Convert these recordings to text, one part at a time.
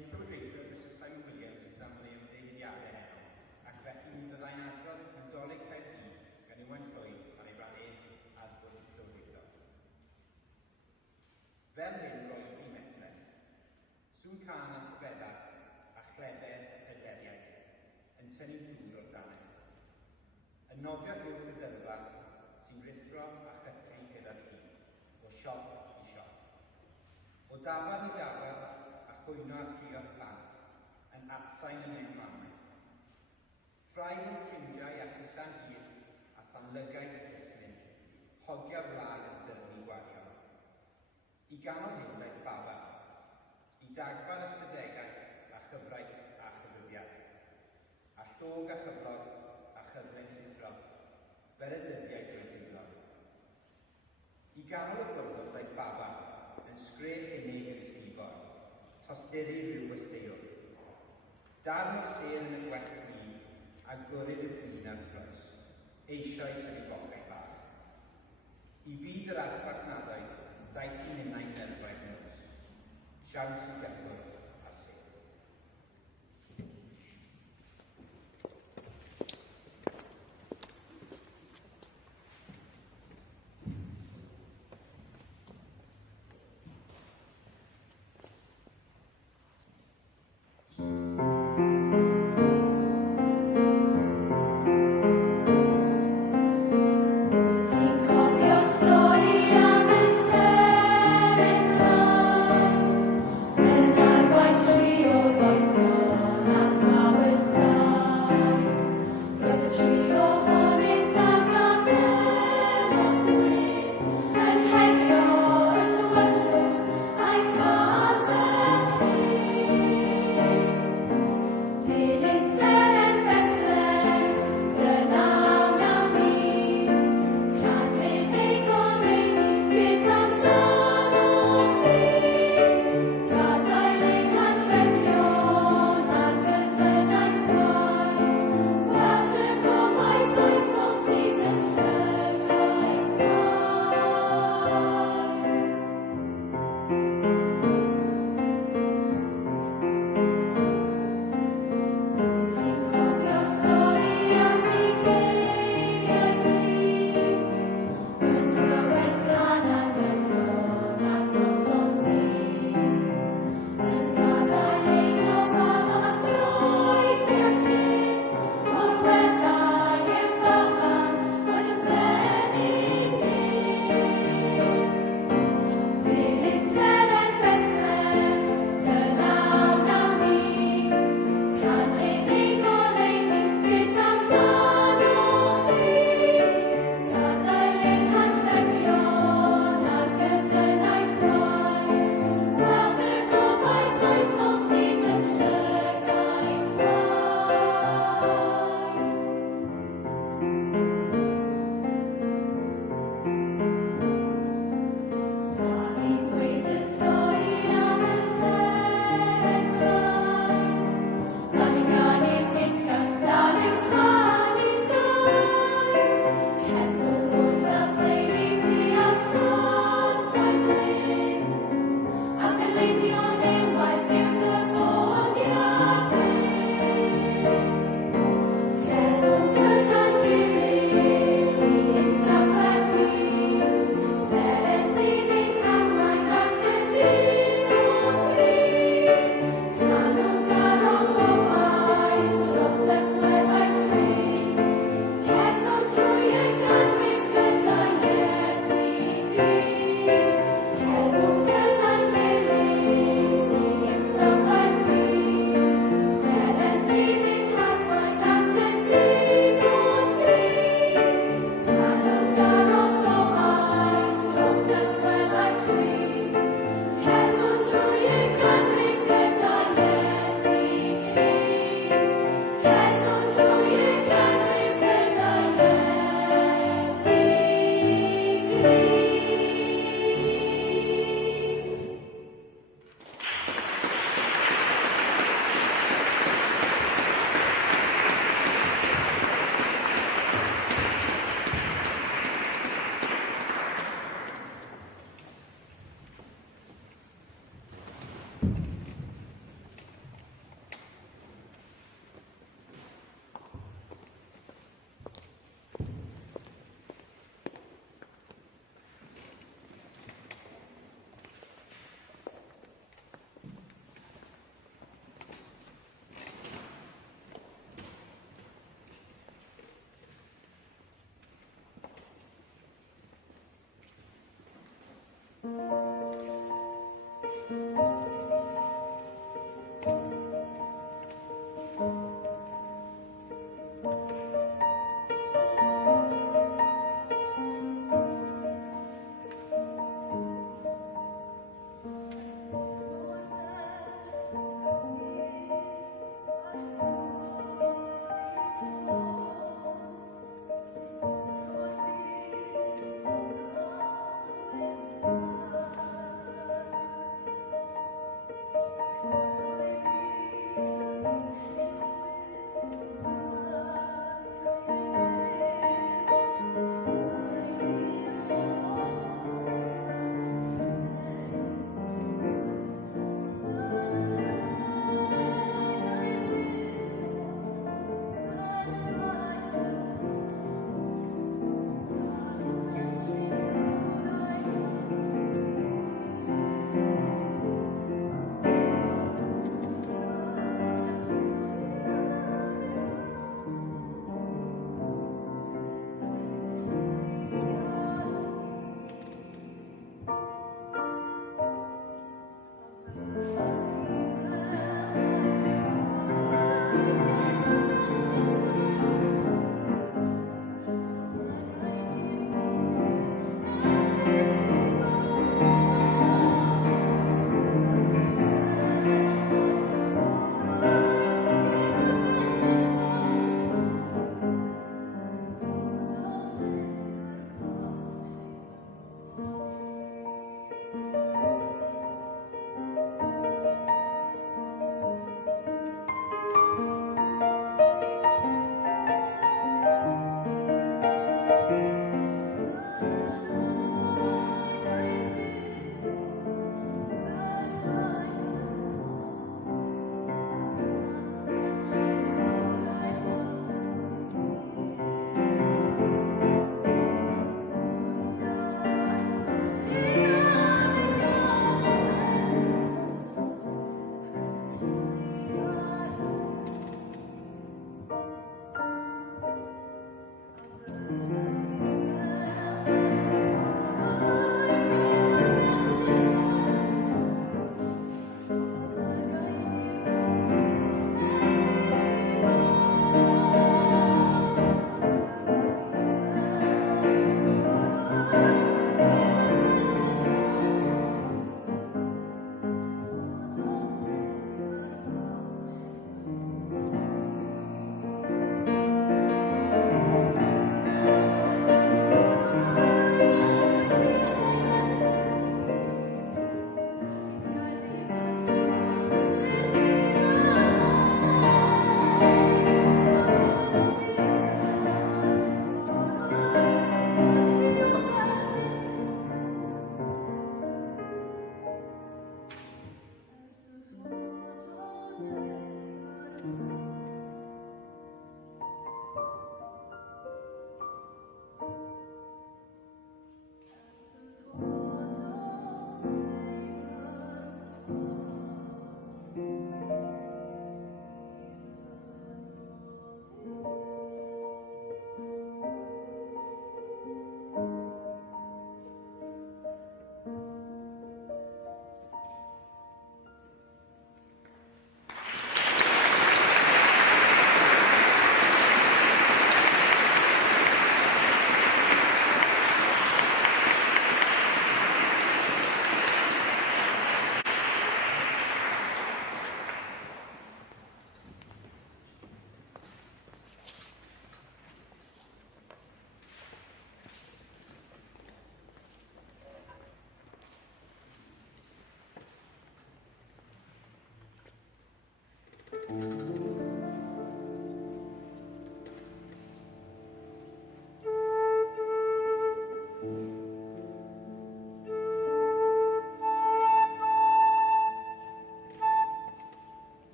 Mae'n llywodraethwr Mr Simon Williams yn damlu ymddeiriadau heno, ac felly mi fyddai'n adrodd Nadolig Caerdydd gan Iwan Llwyd ar ei ranedd ar bwrdd llywodraethol. Fel hyn roedd fi methren, sŵn can a chybedach a chlebau y pedleriaid yn tynnu dŵr o'r dannedd. Yn nofio uwch y dyrfa sy'n rithro a chythru gyda'r llun, o siop i siop. O dafarn i dafarn a chwyno a chwio'r plant, yn atsain y mewn mamau. Ffraid yn ffrindiau a chysan hir a thanlygaid y cysnyn, hogio'r wlad yn dyrnu gwario. I ganol hyn daeth baba, i dagfar ystadegau a chyfraith a chyfrifiad, a llwg a chyflog a chyflen llithro, fel y dyddiau gwrthifol. I ganol y bwrdd daeth baba, yn sgrech unig yn sgubor, tosturi rhyw westeiwr. Darn o'r sêl yn y gwell gwyn, a gwryd y gwyn ar groes, eisoes yn ei bochau bach. I fyd yr archfarchnadau, daeth i minnau'n nerfau'r nos, siawns i gyffwrdd ar sêl. Stori am y seryn gloi,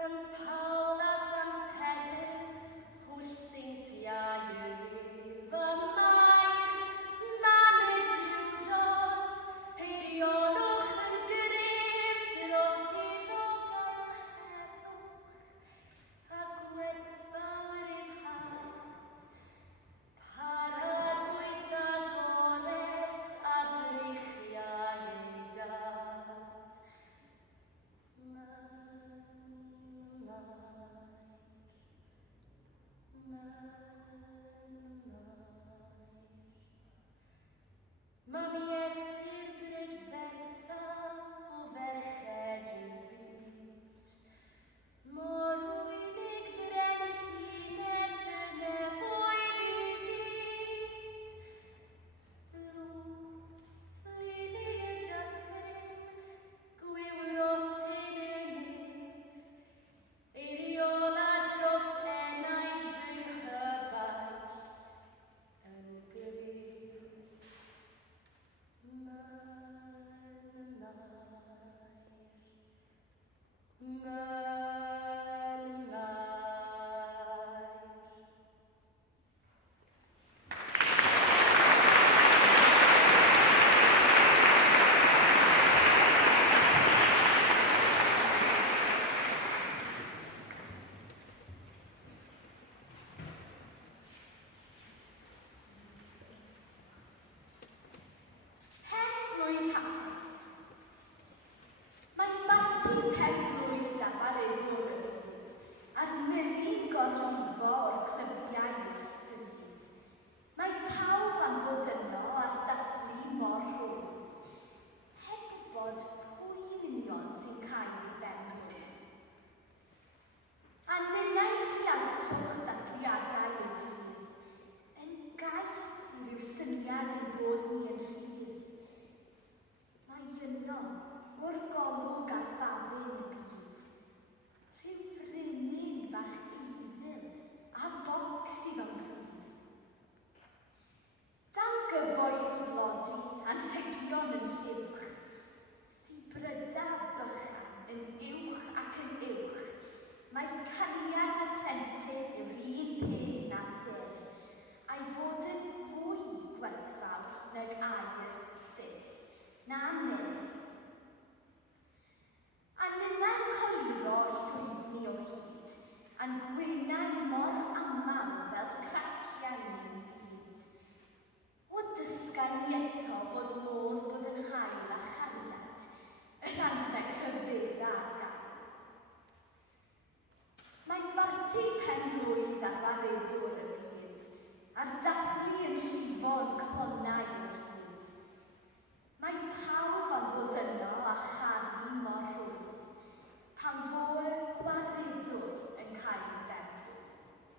Sant Paul a Sant Peder, hwll seintia i fy mair, mam y diwdod, peirionnwch yn gref dros iddo gael heddwch, a gwerthfawr i'r had, paradwys agored a breichiau i dad. Mam Iesir brydferthaf o ferched i'r byd, mor wynig frenhines yn efoedd i gyd. Dlos lili y dyffryn, gwywro sy'n enif, eiriola dros enaid fy nghyfaill yn gryf. Pen-blwydd hapus. Mae Marty pen-blwydd a baredwr y byd, a'r miri gorlifo o'r clybiau i'r stryd. Mae pawb am fod yno ar dathlu mor rwydd, heb wybod pwy'n union sy'n cael ei ben-blwydd. A ninnau'n rhialtwch dathliadau y dydd, yn gaeth i ryw syniad ein bod ni yn rhydd. Mae yno, o'r golwg a'r bafin y byd, rhyw frenin bach iddil a bocs i fo'n pryd. Dan gyfoeth o glodi anrhegion yn lliwch, sy'n bryda bychan yn uwch ac yn uwch, mae cariad y plentyn yw'r un peth na thyr, a'i fod yn fwy gwerthfawr nag aur, ffys, na myr. A ninnau'n coliro llwydni o hyd, a'n gwynau mor aml fel craciau mewn byd. O dysgan ni eto fod modd bod yn hael a chariad, yr anrheg rhyfedd ar gael. Mae Marty pen-blwydd ar baredwr y byd, a'r dathlu yn llifo'n clonau i'r hyd. Mae pawb am fod yno a charu mor rwydd, pan fo y gwaredwr yn cael ei ben-blwydd.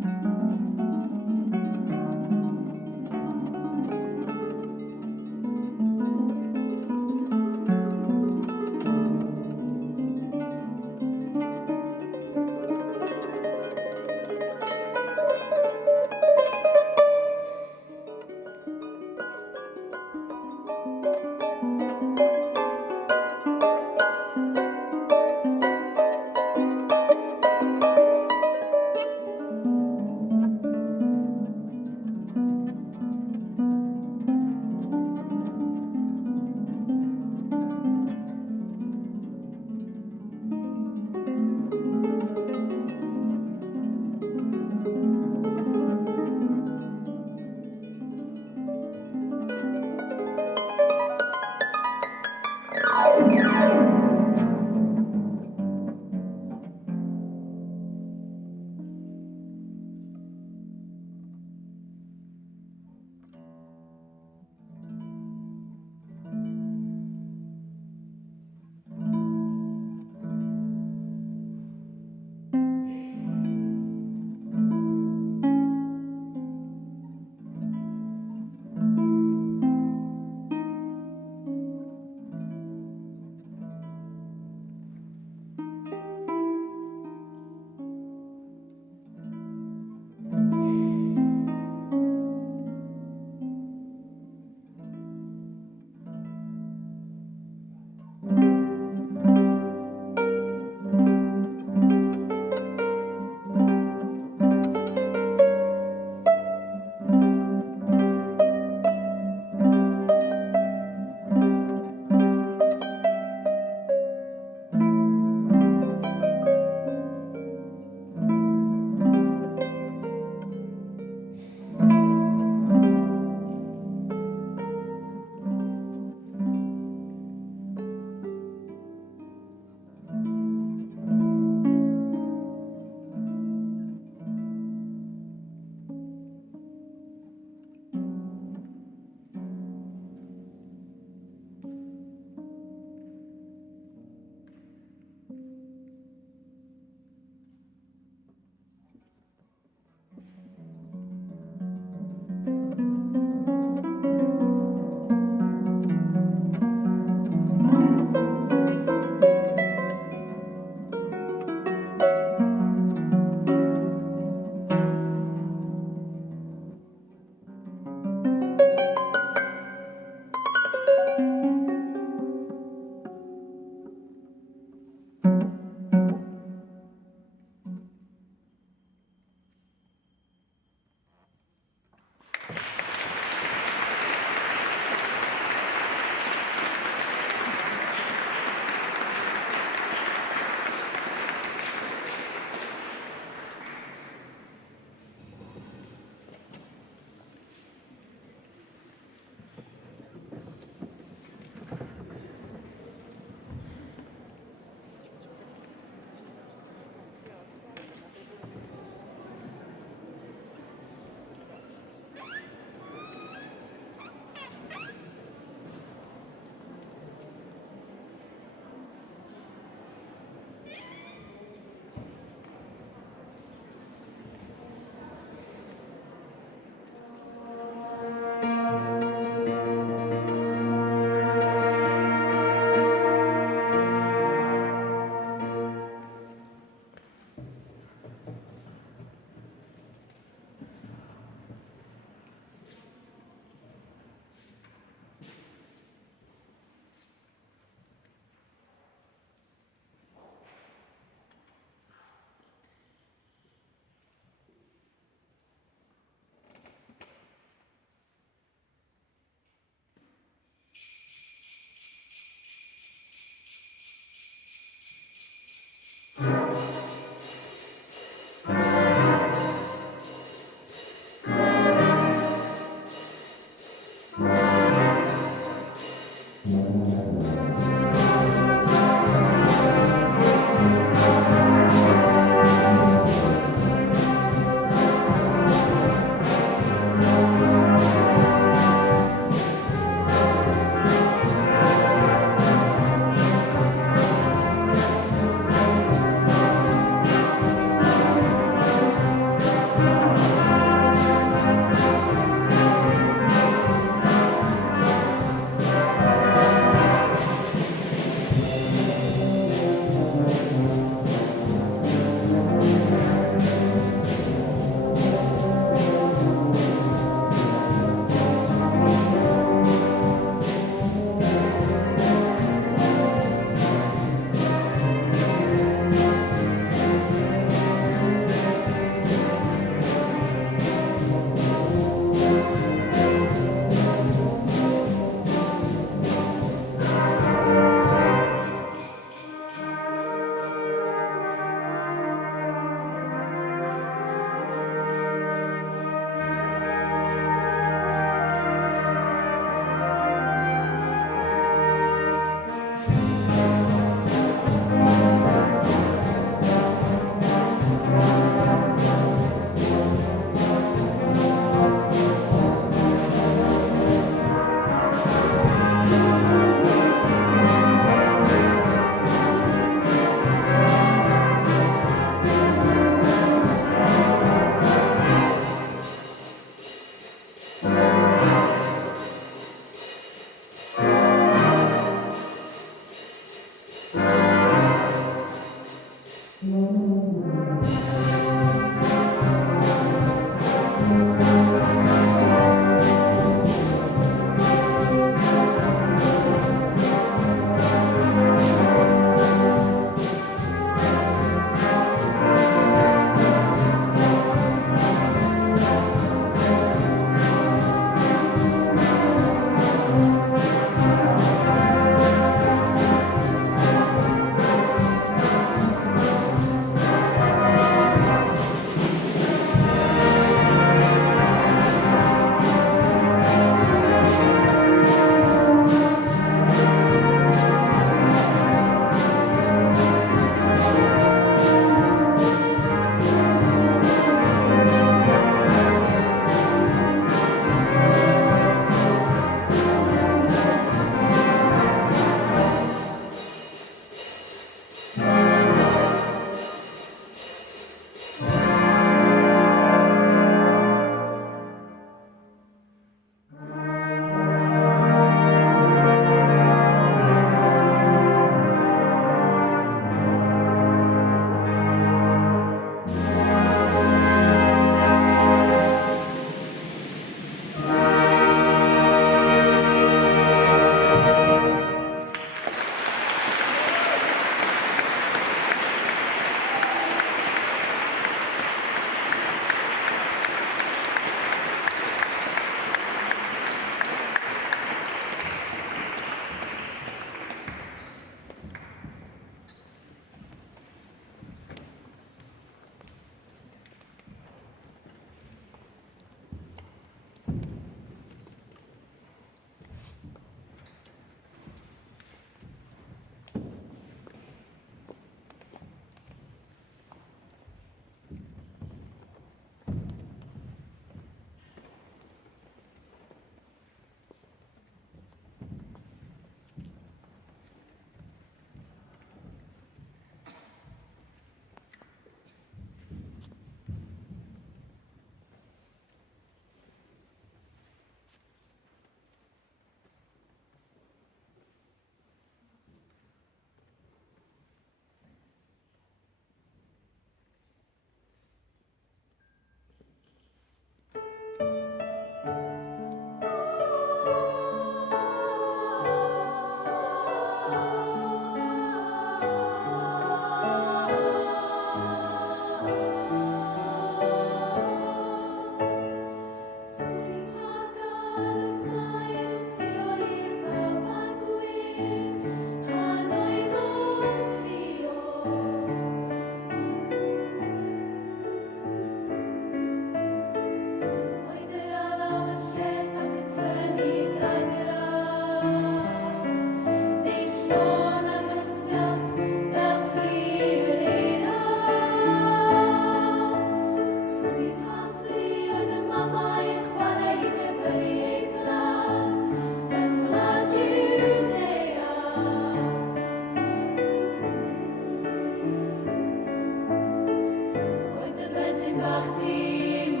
Brenin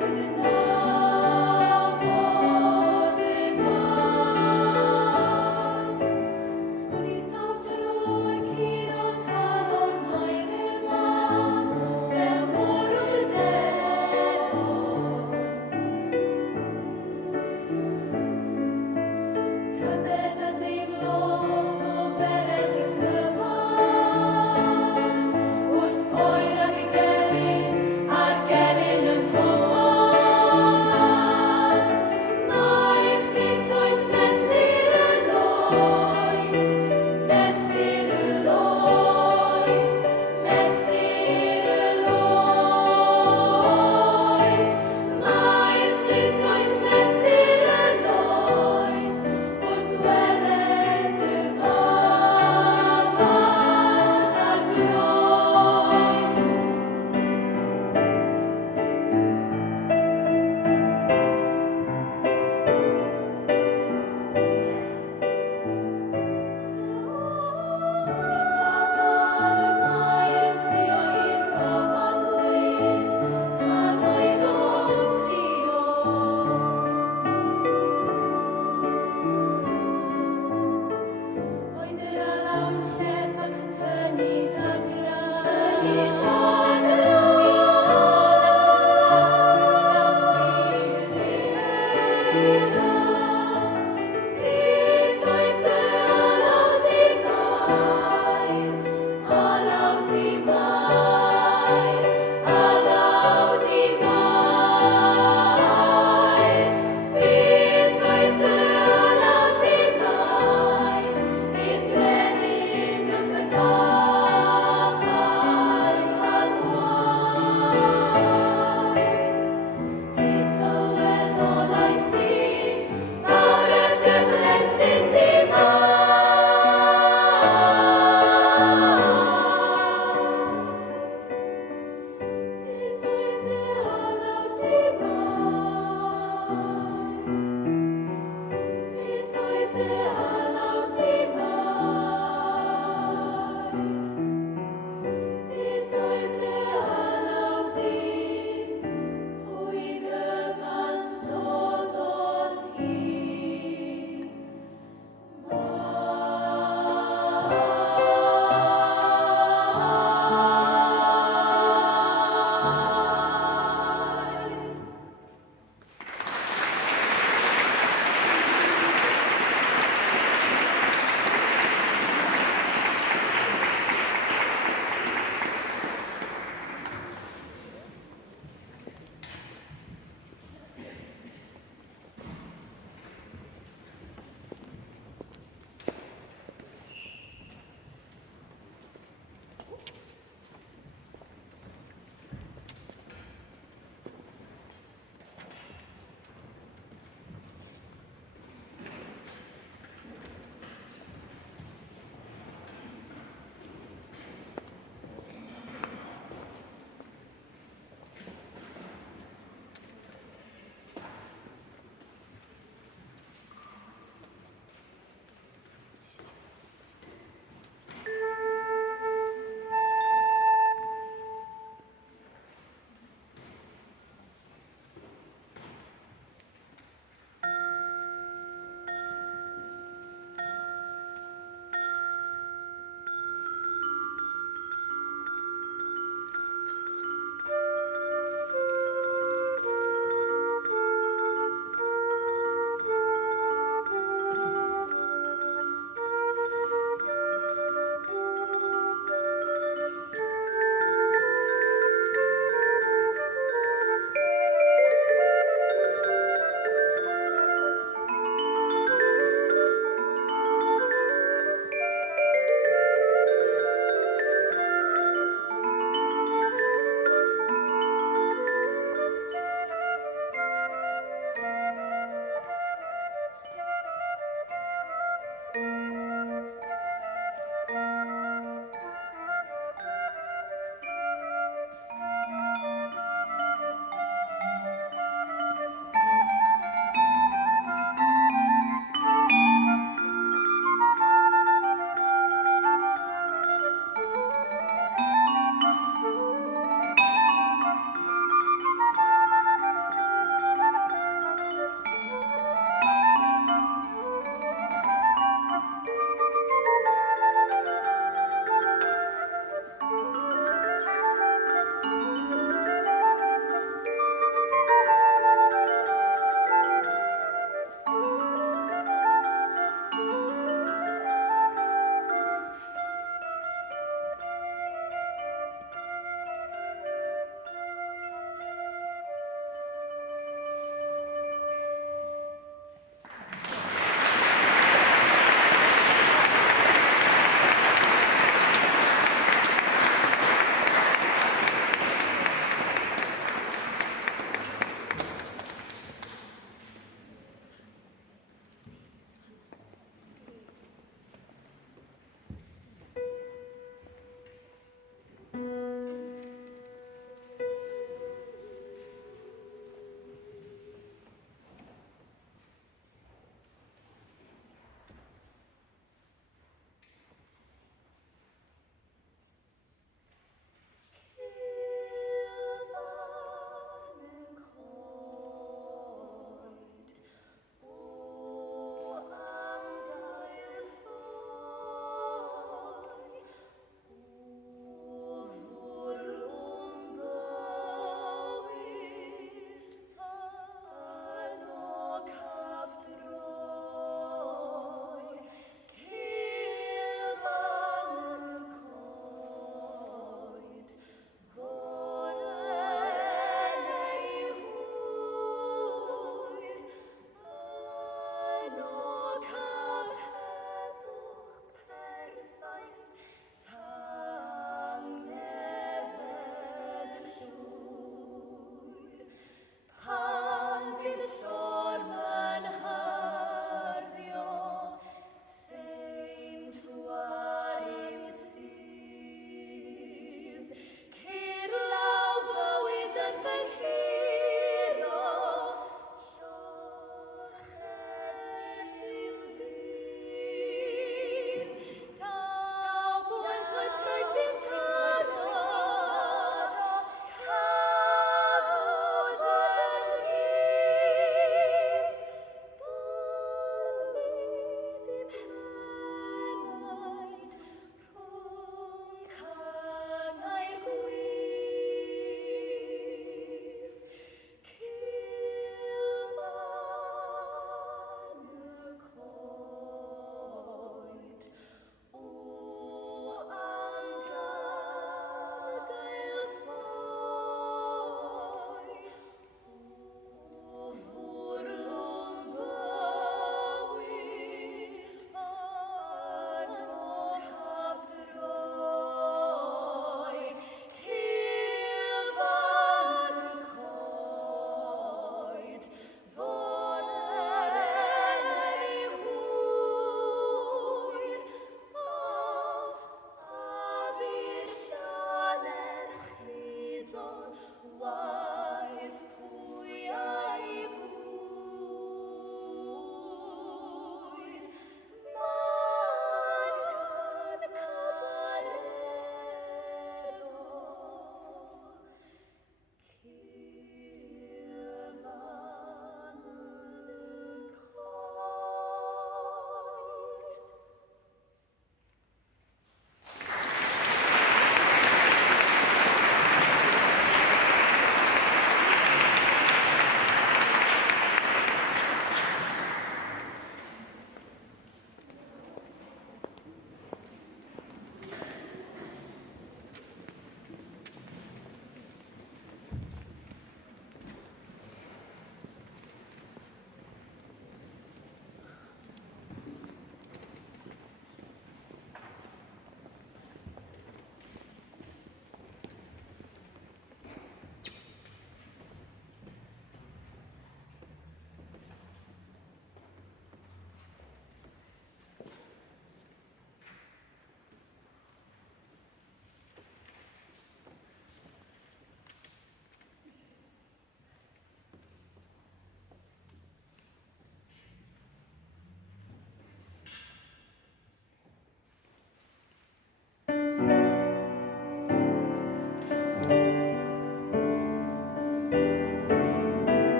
with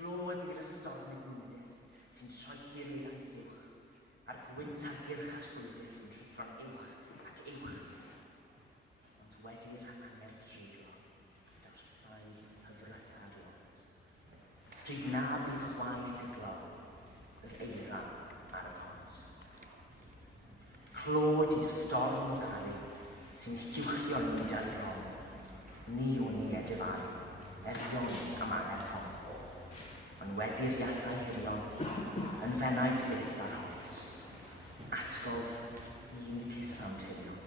Clywed i'r ystorm nidus sy'n troelli'r eira'n llwch, a'r gwynt amgylch ar swydus sy'n trwffro'n uwch ac uwch. Ond wedi'r angerdd dreiglo, darsau hyfryta'r lot. Pryd na bydd chwae siglo, yr eira ar y cont. Clywed i'r storm o garu sy'n lliwchio nid ar ffron, ni o ni edifaru, eriod am angerdd hon. Ond wedi'r iasau hiriol, yn fenaid byth ar hont, atgof un cusam tiriol,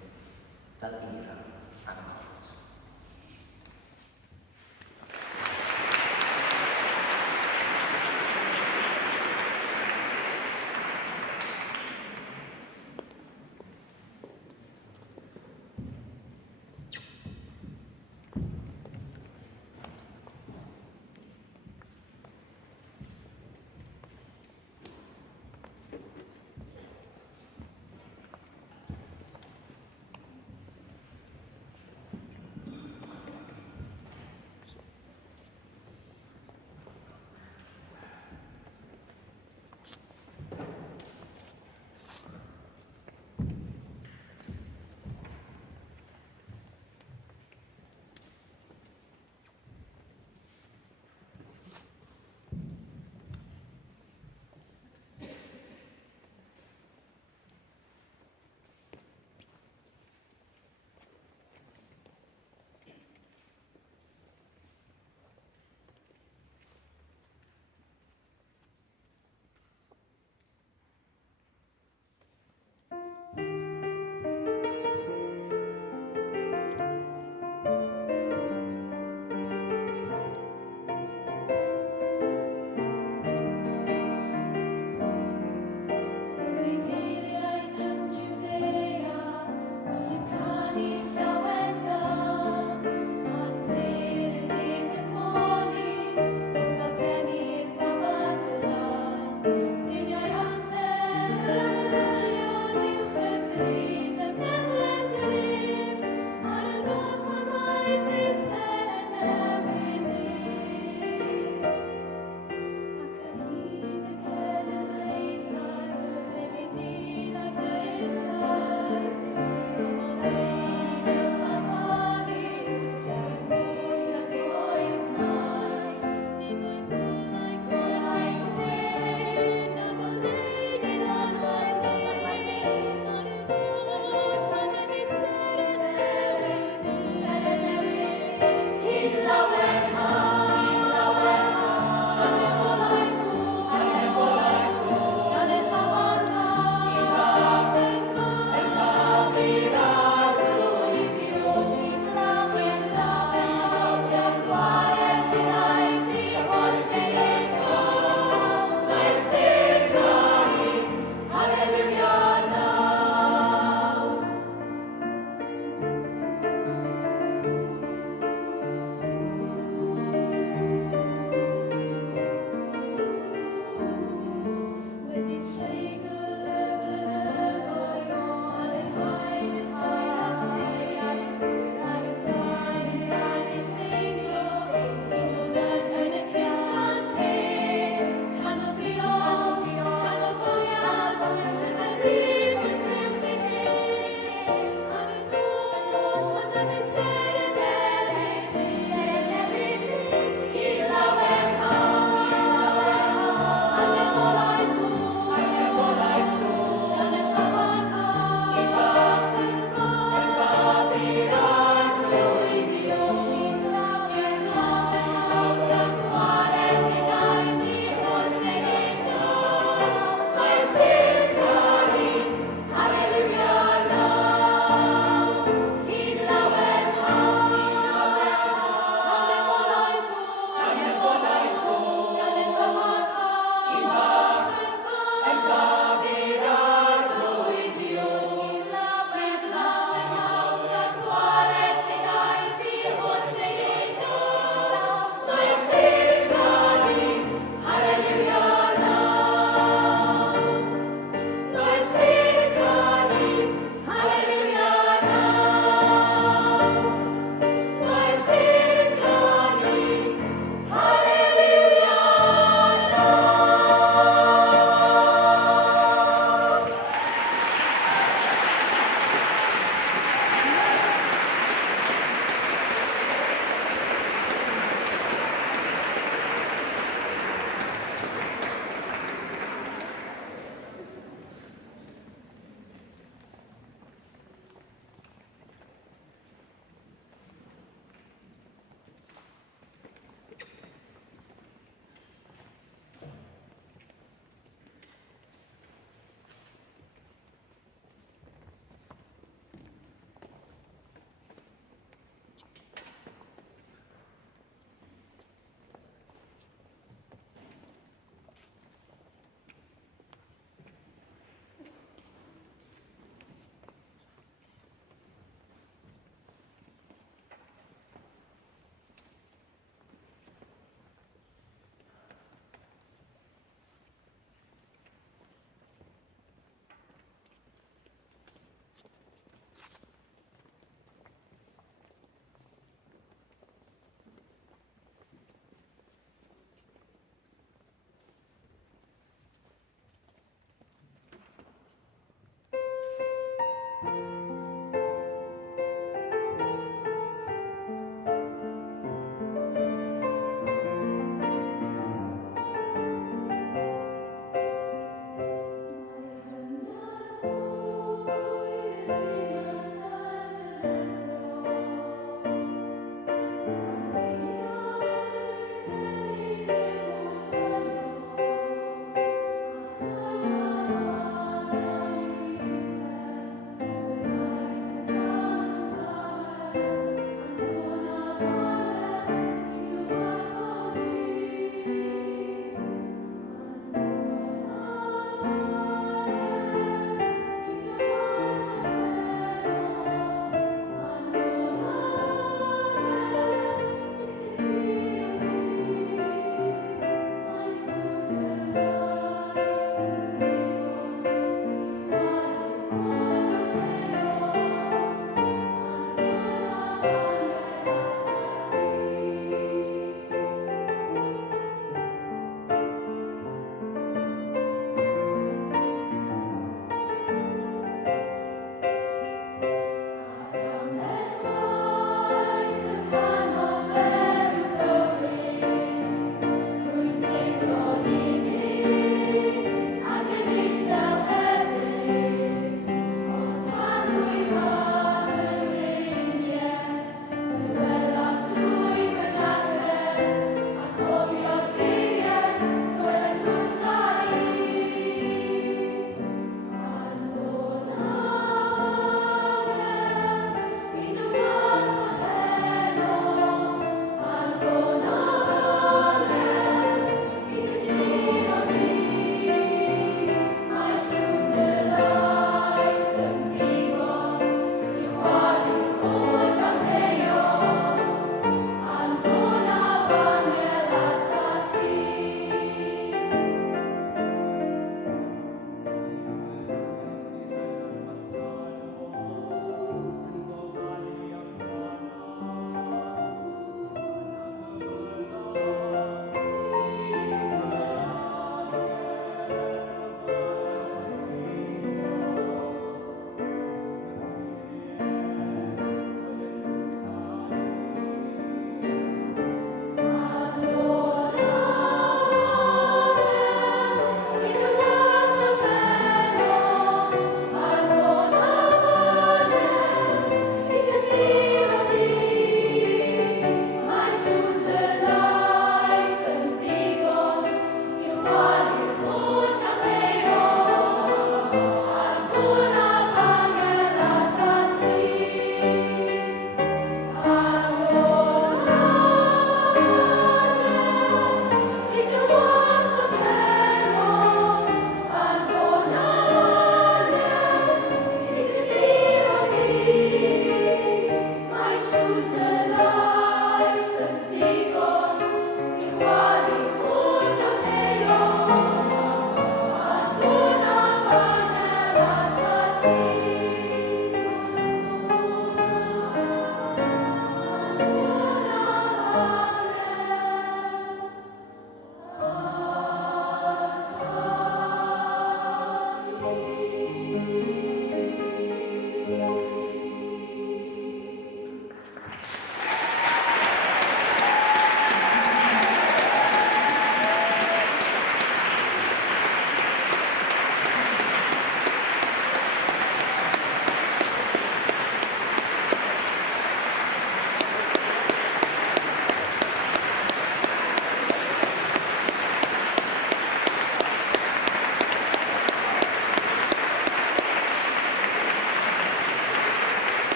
fel eira am y cont.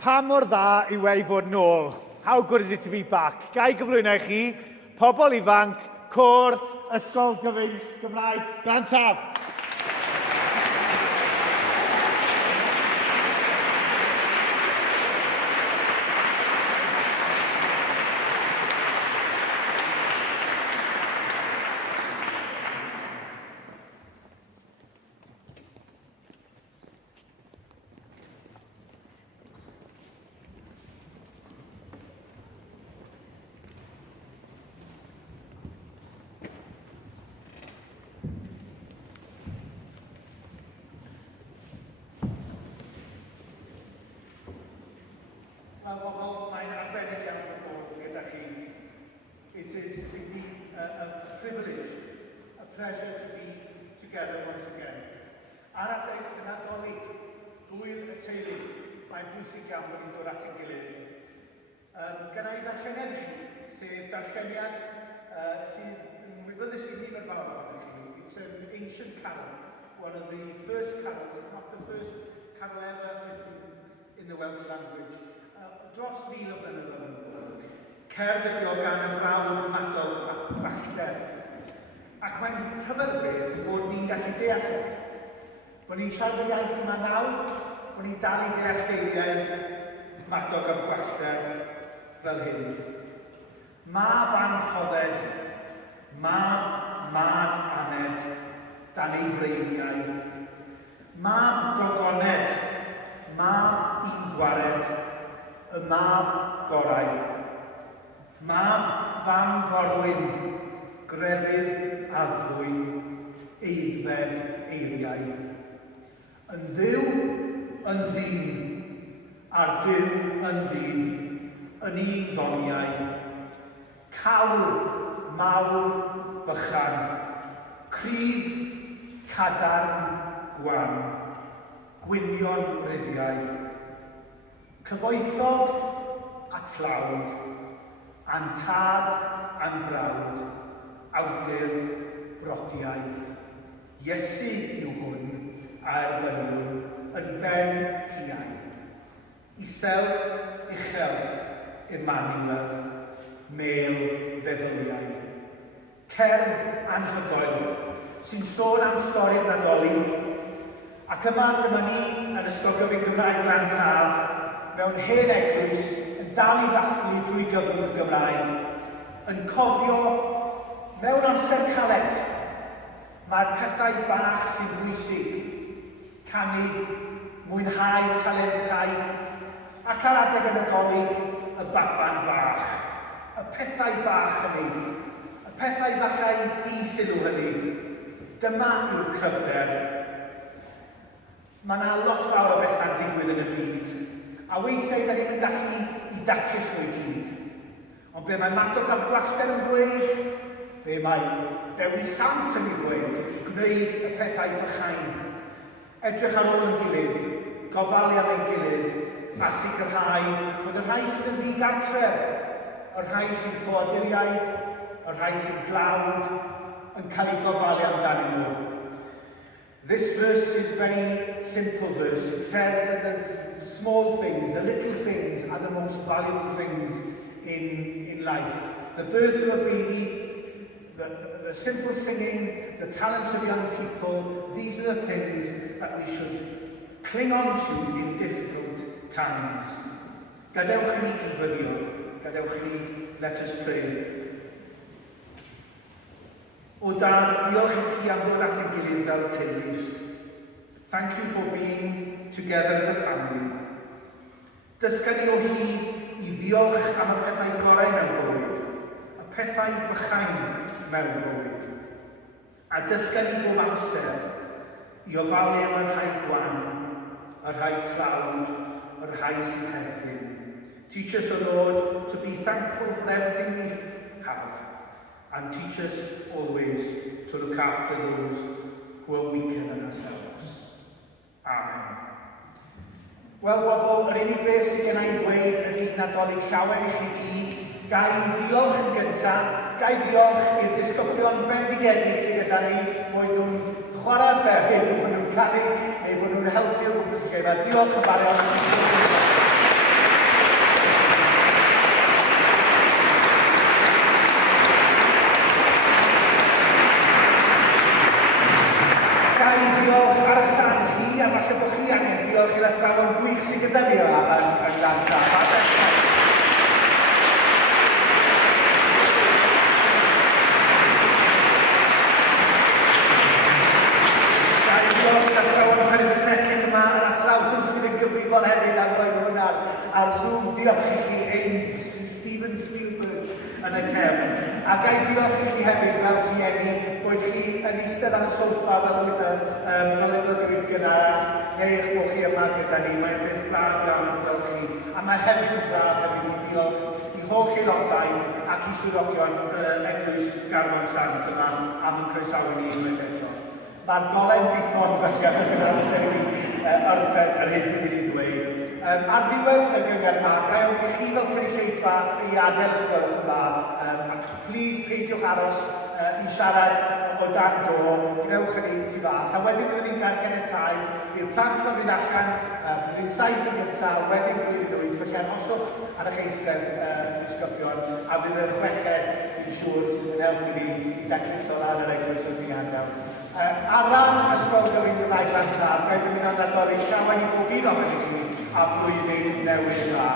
Pa mor dda yw ei fod nôl. How good is it to be back? Gai gyflwyno i chi, pobl ifanc, côr, ysgol gyfeirish Gymraeg, Glantaf. Wel, bobl, mae'n arbennig iawn bod gyda chi. It is indeed a privilege, a pleasure to be together once again. Ar adeg y Nadolig, hwyl y teulu, mae'n bwysig iawn bod ni'n dod at ein gilydd. Gyda i ddarllened i chi, sef darlleniad sydd yn wybyddus i nifer fawr ohonych chi. It's an ancient carol, one of the first carols, if not the first carol ever written in the Welsh language. Dros fil o blynyddoedd yn ôl. Cerdd ydi o gan y brawd Madog a Bachder. Ac mae'n rhyfedd y beth bod ni'n gallu deall o. Bod ni'n siarad y iaith yma nawr, bod ni'n dal i ddeall geiriau Madog a Bachder fel hyn. Mab anchodded, mad aned, dan ei freiniau. Mab dogoned, mab un gwared, y mab gorau. Mab fam forwyn, grefydd a ddwyn, eiddfed eiriau. Yn dduw yn ddyn, a'r Duw yn ddyn, yn un ddoniau. Cawr mawr bychan, cryf cadarn gwan, gwynion ryddiau. Cyfoethog a tlawd, antad a'n brawd, awdur brodiau. Iesu yw hwn a erbyniwn yn ben hiau. Isel uchel Emmanuel, mêl feddyliau. Cerdd anhygoel sy'n sôn am stori'r Nadolig, ac yma dyma ni yn Ysgol Gyfun Gymraeg Glantaf, mewn hen eglwys yn dal i ddathlu drwy gyfrwng y Gymraeg, yn cofio mewn amser caled mae'r pethau bach sy'n bwysig, canu, mwynhau talentau, ac ar adeg y Nadolig y baban bach. Y pethau bach hynny, y pethau fachau di-sylw hynny, dyma yw'r cryfder. Mae yna lot fawr o bethau'n digwydd yn y byd, a weithiau da ni'n gallu i datrys nhw i gyd. Ond be mae Madog a Bachder yn dweud, be mae Dewi Sant yn ei ddweud, i gwneud y pethau bychain. Edrych ar ôl yn gilydd, gofalu am ein gilydd, a sicrhau bod y rhai sydd yn ddigartref, y rhai sy'n ffoaduriaid, y rhai sy'n dlawd, yn cael ei gofalu amdanyn nhw. This verse is a very simple verse. It says that the small things, the little things, are the most valuable things in life. The birth of a baby, the simple singing, the talents of young people, these are the things that we should cling on to in difficult times. Gadewch ni digwyddio, gadewch ni, let us pray. O Dad, diolch i ti am ddod at ein gilydd fel teulu. Thank you for being together as a family. Dysga ni o hyd i ddiolch am y pethau gorau mewn bywyd, y pethau bychain mewn bywyd. A dysga ni bob amser i ofalu am y rhai gwan, y rhai tlawd, y rhai sy'n hebddyn. Teach us, O Lord, to be thankful for everything we have. And teach us always to look after those who are weaker than ourselves. Amen. Wel, bobl, yr unig beth sydd genna i ddweud ydy Nadolig llawen i chi gyd. Gai ddiolch yn gyntaf, gai ddiolch i'r disgyblion bendigedig sydd gyda ni, bod nhw'n chwarae fferin, bod nhw'n canu, neu bod nhw'n helpu o gwmpas y geirfa. Diolch yn fawr iawn. diolch i'r athrawon gwych sydd gyda ni yn Gantaf. Gyfrifol hefyd am roed hwn ar Zoom. Diolch i chi ein Steven Spielberg yn y cefn. A gai diolch i chi hefyd fel rhieni bod chi yn eistedd ar y soffa fel ydoedd rhywun gynnar neu eich bod chi yma gyda ni. Mae'n beth braf iawn i'ch gweld chi. A mae hefyd yn braf hefyd i diolch i holl aelodau ac i swyddogion Eglwys Garmon Sant yma am yn croesawu ni unwaith eto. Mae'r golen diffodd felly yn amser i fi orffen yr hyn dwi'n mynd i ddweud. Ar ddiwedd y gyngor yma, gai ofyn i chi fel cynulleidfa i adael os gwelwch yma, ac plis peidiwch aros i siarad o dan do, gwnewch hynny tu fas. A wedyn byddwn ni'n gael ganiatau i'r plant ma'n fynd allan, blwyddyn 7 yn gyntaf, wedyn blwyddyn 8, felly arhoswch ar eich eistedd disgyblion, a bydd y chweched, fi'n siŵr, yn helpu ni i dacluso lan yr eglwys wrth i adael. Ar ran ysgol gyfyn Gymraeg Gantaf, gael dymuno nadolig llawen i bob un ohonych chi a blwyddyn newydd dda.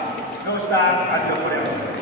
Nos da, a diolch yn fawr iawn.